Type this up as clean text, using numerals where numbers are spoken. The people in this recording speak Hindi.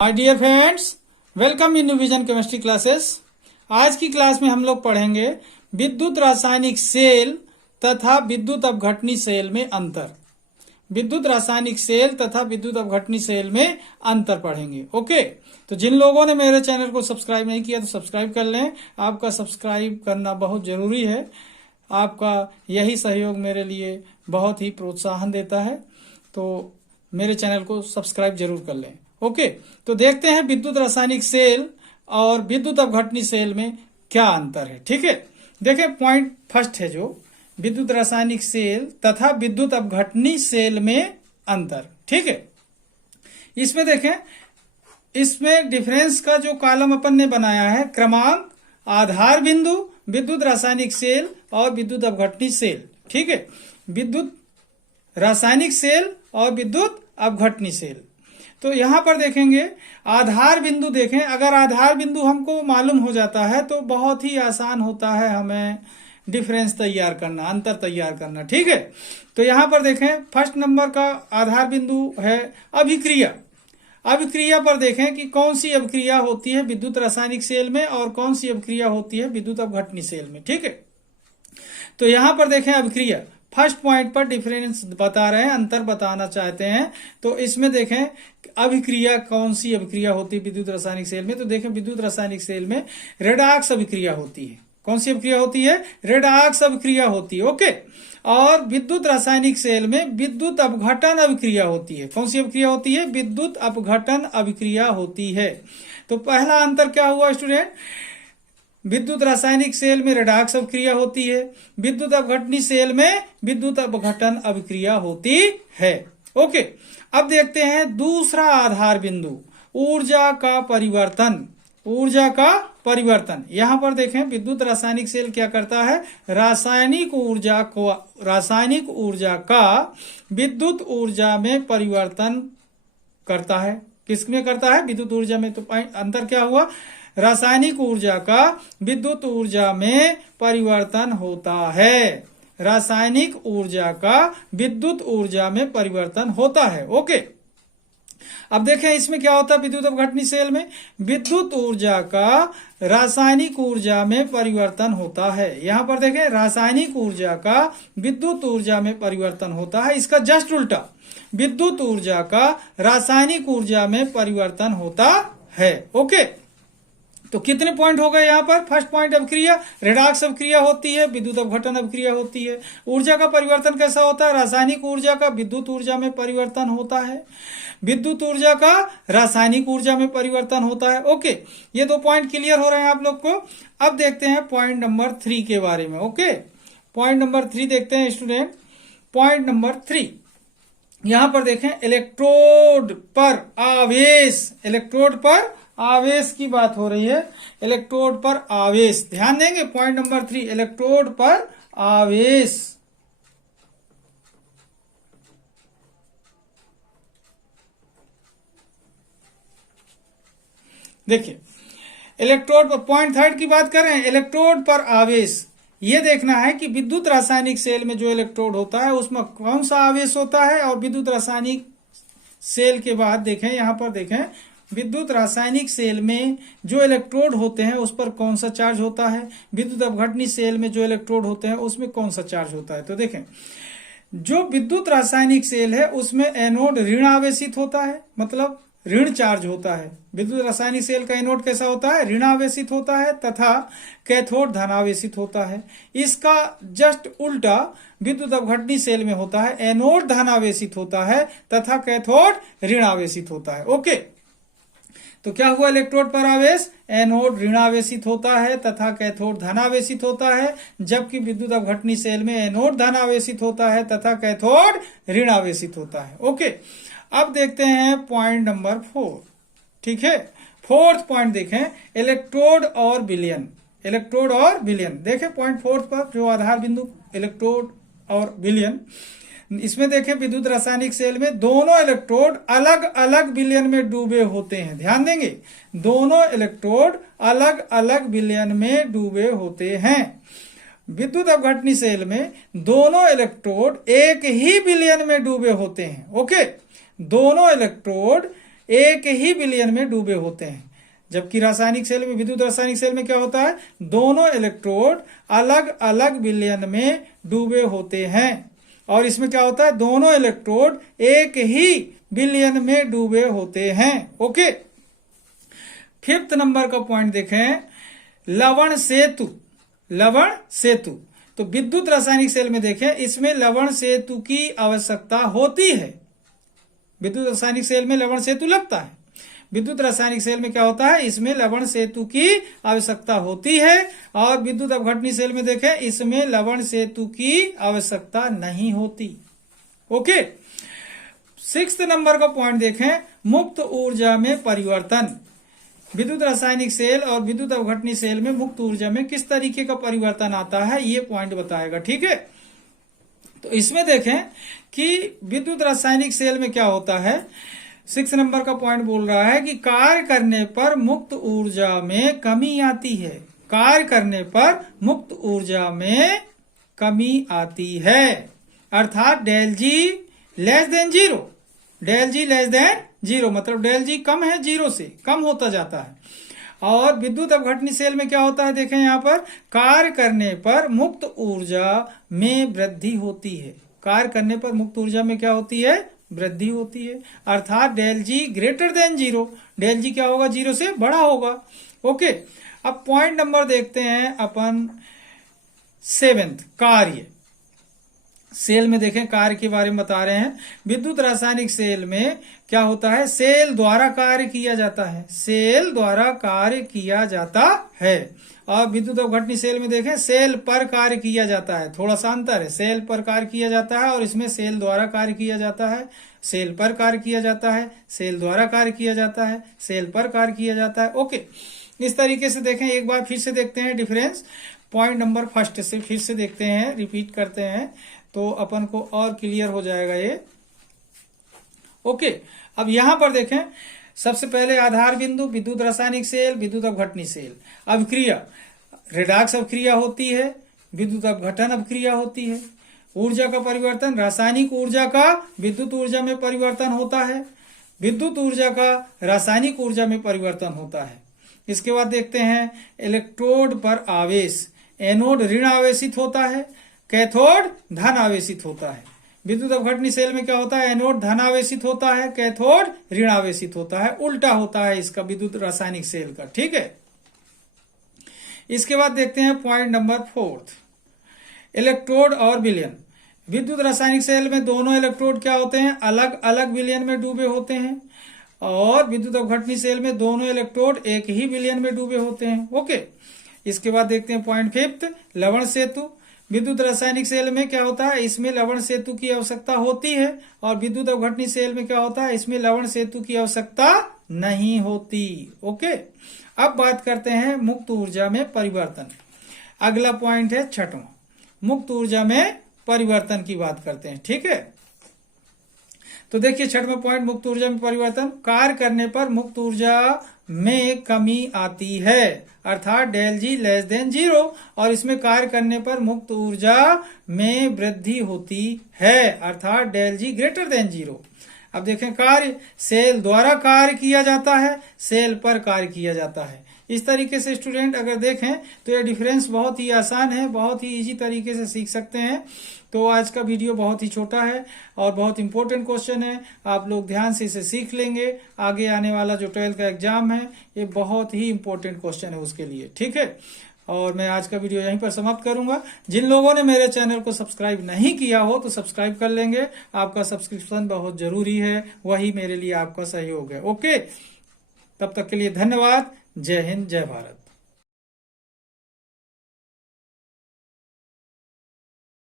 My dear friends, welcome in vision chemistry classes. आज की क्लास में हम लोग पढ़ेंगे विद्युत रासायनिक सेल तथा विद्युत अपघटनी सेल में अंतर। विद्युत रासायनिक सेल तथा विद्युत अपघटनी सेल में अंतर पढ़ेंगे। ओके, तो जिन लोगों ने मेरे चैनल को सब्सक्राइब नहीं किया तो सब्सक्राइब कर लें। आपका सब्सक्राइब करना बहुत जरूरी है। आपका यही सहयोग मेरे लिए बहुत ही प्रोत्साहन देता है, तो मेरे चैनल को सब्सक्राइब जरूर कर लें। ओके, तो देखते हैं विद्युत रासायनिक सेल और विद्युत अपघटनी सेल में क्या अंतर है। ठीक है, देखें पॉइंट फर्स्ट है जो विद्युत रासायनिक सेल तथा विद्युत अपघटनी सेल में अंतर। ठीक है, इसमें देखें, इसमें डिफरेंस का जो कॉलम अपन ने बनाया है क्रमांक, आधार बिंदु, विद्युत रासायनिक सेल और विद्युत अपघटनी सेल। ठीक है, विद्युत रासायनिक सेल और विद्युत अपघटनी सेल। तो यहां पर देखेंगे आधार बिंदु। देखें, अगर आधार बिंदु हमको मालूम हो जाता है तो बहुत ही आसान होता है हमें डिफरेंस तैयार करना, अंतर तैयार करना। ठीक है, तो यहां पर देखें फर्स्ट नंबर का आधार बिंदु है अभिक्रिया। अभिक्रिया पर देखें कि कौन सी अभिक्रिया होती है विद्युत रासायनिक सेल में और कौन सी अभिक्रिया होती है विद्युत अपघटनी सेल में। ठीक है, तो यहां पर देखें अभिक्रिया, फर्स्ट पॉइंट पर डिफरेंस बता रहे हैं, अंतर बताना चाहते हैं। तो इसमें देखें अभिक्रिया, कौन सी अभिक्रिया होती है विद्युत रासायनिक सेल में। तो देखें विद्युत रासायनिक सेल में रेडॉक्स अभिक्रिया होती है। कौन सी अभिक्रिया होती है? रेडॉक्स अभिक्रिया होती है। ओके, और विद्युत रासायनिक सेल में विद्युत अपघटन अभिक्रिया होती है। कौन सी अभिक्रिया होती है? विद्युत अपघटन अभिक्रिया होती है। तो पहला अंतर क्या हुआ स्टूडेंट? विद्युत रासायनिक सेल में रेडॉक्स अभिक्रिया होती है, विद्युत अपघटनी सेल में विद्युत अपघटन अभिक्रिया होती है। ओके, अब देखते हैं दूसरा आधार बिंदु, ऊर्जा का परिवर्तन। ऊर्जा का परिवर्तन, यहां पर देखें विद्युत रासायनिक सेल क्या करता है? रासायनिक ऊर्जा का विद्युत ऊर्जा में परिवर्तन करता है। किसमें करता है? विद्युत ऊर्जा में। तो अंतर क्या हुआ? रासायनिक ऊर्जा का विद्युत ऊर्जा में परिवर्तन होता है। रासायनिक ऊर्जा का विद्युत ऊर्जा में परिवर्तन होता है। ओके, अब देखें इसमें क्या होता है विद्युत अपघटनी सेल में? विद्युत ऊर्जा का रासायनिक ऊर्जा में परिवर्तन होता है। यहां पर देखें रासायनिक ऊर्जा का विद्युत ऊर्जा में परिवर्तन होता है। इसका जस्ट उल्टा, विद्युत ऊर्जा का रासायनिक ऊर्जा में परिवर्तन होता है। ओके, तो कितने पॉइंट हो गए यहाँ पर? फर्स्ट पॉइंट अभिक्रिया, रेडॉक्स अभिक्रिया होती है, विद्युत अपघटन अभिक्रिया होती है। ऊर्जा का परिवर्तन कैसा होता है? रासायनिक ऊर्जा का विद्युत ऊर्जा में परिवर्तन होता है, विद्युत ऊर्जा का रासायनिक ऊर्जा में परिवर्तन होता है। ओके, ये दो पॉइंट क्लियर हो रहे हैं आप लोग को। अब देखते हैं पॉइंट नंबर 3 के बारे में। ओके, पॉइंट नंबर 3 देखते हैं स्टूडेंट। पॉइंट नंबर 3, यहां पर देखें इलेक्ट्रोड पर आवेश, इलेक्ट्रोड पर आवेश की बात हो रही है। इलेक्ट्रोड पर आवेश, ध्यान देंगे पॉइंट नंबर 3, इलेक्ट्रोड पर आवेश। देखिए इलेक्ट्रोड पर, पॉइंट थर्ड की बात कर रहे हैं, इलेक्ट्रोड पर आवेश। यह देखना है कि विद्युत रासायनिक सेल में जो इलेक्ट्रोड होता है उसमें कौन सा आवेश होता है, और विद्युत रासायनिक सेल के बाद देखें, यहां पर देखें विद्युत रासायनिक सेल में जो इलेक्ट्रोड होते हैं उस पर कौन सा चार्ज होता है, विद्युत अपघटनी सेल में जो इलेक्ट्रोड होते हैं उसमें कौन सा चार्ज होता है। तो देखें जो विद्युत रासायनिक सेल है उसमें एनोड ऋण आवेशित होता है, मतलब ऋण चार्ज होता है। विद्युत रासायनिक सेल का एनोड कैसा होता है? ऋण आवेशित होता है, तथा कैथोड धनावेशित होता है। इसका जस्ट उल्टा विद्युत अपघटनी सेल में होता है, एनोड धनावेशित होता है तथा कैथोड ऋण आवेशित होता है। ओके, तो क्या हुआ? इलेक्ट्रोड पर आवेश, एनोड ऋणावेशित होता है तथा कैथोड धनावेशित होता है, जबकि विद्युत अपघटनी सेल में एनोड धनावेशित होता है तथा कैथोड ऋणावेशित होता है। ओके, अब देखते हैं पॉइंट नंबर 4। ठीक है, फोर्थ पॉइंट देखें, इलेक्ट्रोड और विलयन। इलेक्ट्रोड और विलयन देखें पॉइंट 4 पर, जो आधार बिंदु इलेक्ट्रोड और विलयन। इसमें देखें विद्युत रासायनिक सेल में दोनों इलेक्ट्रोड अलग अलग विलयन में डूबे होते हैं। ध्यान देंगे, दोनों इलेक्ट्रोड अलग अलग विलयन में डूबे होते हैं। विद्युत अपघटनी सेल में दोनों इलेक्ट्रोड एक ही विलयन में डूबे होते हैं। ओके, दोनों इलेक्ट्रोड एक ही विलयन में डूबे होते हैं, जबकि रासायनिक सेल में, विद्युत रासायनिक सेल में क्या होता है, दोनों इलेक्ट्रोड अलग अलग विलयन में डूबे होते हैं। और इसमें क्या होता है, दोनों इलेक्ट्रोड एक ही विलयन में डूबे होते हैं। ओके, 5th नंबर का पॉइंट देखें, लवण सेतु। लवण सेतु, तो विद्युत रासायनिक सेल में देखें, इसमें लवण सेतु की आवश्यकता होती है। विद्युत रासायनिक सेल में लवण सेतु लगता है। विद्युत रासायनिक सेल में क्या होता है, इसमें लवण सेतु की आवश्यकता होती है। और विद्युत अपघटनी सेल में देखें, इसमें लवण सेतु की आवश्यकता नहीं होती। ओके, 6th नंबर का पॉइंट देखें, मुक्त ऊर्जा में परिवर्तन। विद्युत रासायनिक सेल और विद्युत अपघटनी सेल में मुक्त ऊर्जा में किस तरीके का परिवर्तन आता है, ये पॉइंट बताएगा। ठीक है, तो इसमें देखें कि विद्युत रासायनिक सेल में क्या होता है, 6 नंबर का पॉइंट बोल रहा है कि कार्य करने पर मुक्त ऊर्जा में कमी आती है। कार्य करने पर मुक्त ऊर्जा में कमी आती है, अर्थात डेल जी लेस देन जीरो। डेल जी लेस देन जीरो मतलब डेल जी कम है, जीरो से कम होता जाता है। और विद्युत अपघटनी सेल में क्या होता है, देखें यहां पर, कार्य करने पर मुक्त ऊर्जा में वृद्धि होती है। कार्य करने पर मुक्त ऊर्जा में क्या होती है, वृद्धि होती है, अर्थात डेल जी ग्रेटर देन जीरो। डेल जी क्या होगा, जीरो से बड़ा होगा। ओके, अब पॉइंट नंबर देखते हैं अपन 7th, कार्य। सेल में देखें, कार्य के बारे में बता रहे हैं। विद्युत रासायनिक सेल में क्या होता है, सेल द्वारा कार्य किया जाता है। सेल द्वारा कार्य किया जाता है। और विद्युत अपघटनी सेल में देखें, सेल पर कार्य किया जाता है। थोड़ा सा अंतर है, सेल पर कार्य किया जाता है और इसमें सेल द्वारा कार्य किया जाता है। सेल पर कार्य किया जाता है, सेल द्वारा कार्य किया जाता है, सेल पर कार्य किया जाता है। ओके, इस तरीके से देखें, एक बार फिर से देखते हैं डिफरेंस। पॉइंट नंबर 1 से फिर से देखते हैं, रिपीट करते हैं, तो अपन को और क्लियर हो जाएगा ये। ओके, अब यहां पर देखें, सबसे पहले आधार बिंदु, विद्युत रासायनिक सेल, विद्युत अपघटनी सेल। अभिक्रिया, रेडॉक्स अभिक्रिया होती है, विद्युत अपघटन अभिक्रिया होती है। ऊर्जा का परिवर्तन, रासायनिक ऊर्जा का विद्युत ऊर्जा में परिवर्तन होता है, विद्युत ऊर्जा का रासायनिक ऊर्जा में परिवर्तन होता है। इसके बाद देखते हैं इलेक्ट्रोड पर आवेश। एनोड ऋण आवेशित होता है, कैथोड धन आवेशित होता है। विद्युत अपघटनी सेल में क्या होता है, एनोड धन आवेशित होता है, कैथोड ऋण आवेशित होता है। उल्टा होता है इसका विद्युत रासायनिक सेल का। ठीक है, इसके बाद देखते हैं पॉइंट नंबर 4, इलेक्ट्रोड और विलयन। विद्युत रासायनिक सेल में दोनों इलेक्ट्रोड क्या होते हैं, अलग अलग विलयन में डूबे होते हैं। और विद्युत अपघटनी सेल में दोनों इलेक्ट्रोड एक ही विलयन में डूबे होते हैं। ओके, इसके बाद देखते हैं पॉइंट 5, लवण सेतु। विद्युत रासायनिक सेल में क्या होता है, इसमें लवण सेतु की आवश्यकता होती है। और विद्युत अपघटनी सेल में क्या होता है, इसमें लवण सेतु की आवश्यकता नहीं होती। ओके, अब बात करते हैं मुक्त ऊर्जा में परिवर्तन। अगला पॉइंट है 6वां, मुक्त ऊर्जा में परिवर्तन की बात करते हैं। ठीक है, तो देखिए 6वां पॉइंट, मुक्त ऊर्जा में परिवर्तन। कार्य करने पर मुक्त ऊर्जा में कमी आती है, अर्थात डेल जी लेस देन जीरो। और इसमें कार्य करने पर मुक्त ऊर्जा में वृद्धि होती है, अर्थात डेल जी ग्रेटर देन जीरो। अब देखें, कार्य, सेल द्वारा कार्य किया जाता है, सेल पर कार्य किया जाता है। इस तरीके से स्टूडेंट अगर देखें तो ये डिफरेंस बहुत ही आसान है, बहुत ही इजी तरीके से सीख सकते हैं। तो आज का वीडियो बहुत ही छोटा है और बहुत इंपॉर्टेंट क्वेश्चन है, आप लोग ध्यान से इसे सीख लेंगे। आगे आने वाला जो 12th का एग्जाम है, ये बहुत ही इंपॉर्टेंट क्वेश्चन है उसके लिए। ठीक है, और मैं आज का वीडियो यहीं पर समाप्त करूंगा। जिन लोगों ने मेरे चैनल को सब्सक्राइब नहीं किया हो तो सब्सक्राइब कर लेंगे, आपका सब्सक्रिप्शन बहुत जरूरी है, वही मेरे लिए आपका सहयोग है। ओके, तब तक के लिए धन्यवाद। जय हिंद, जय भारत।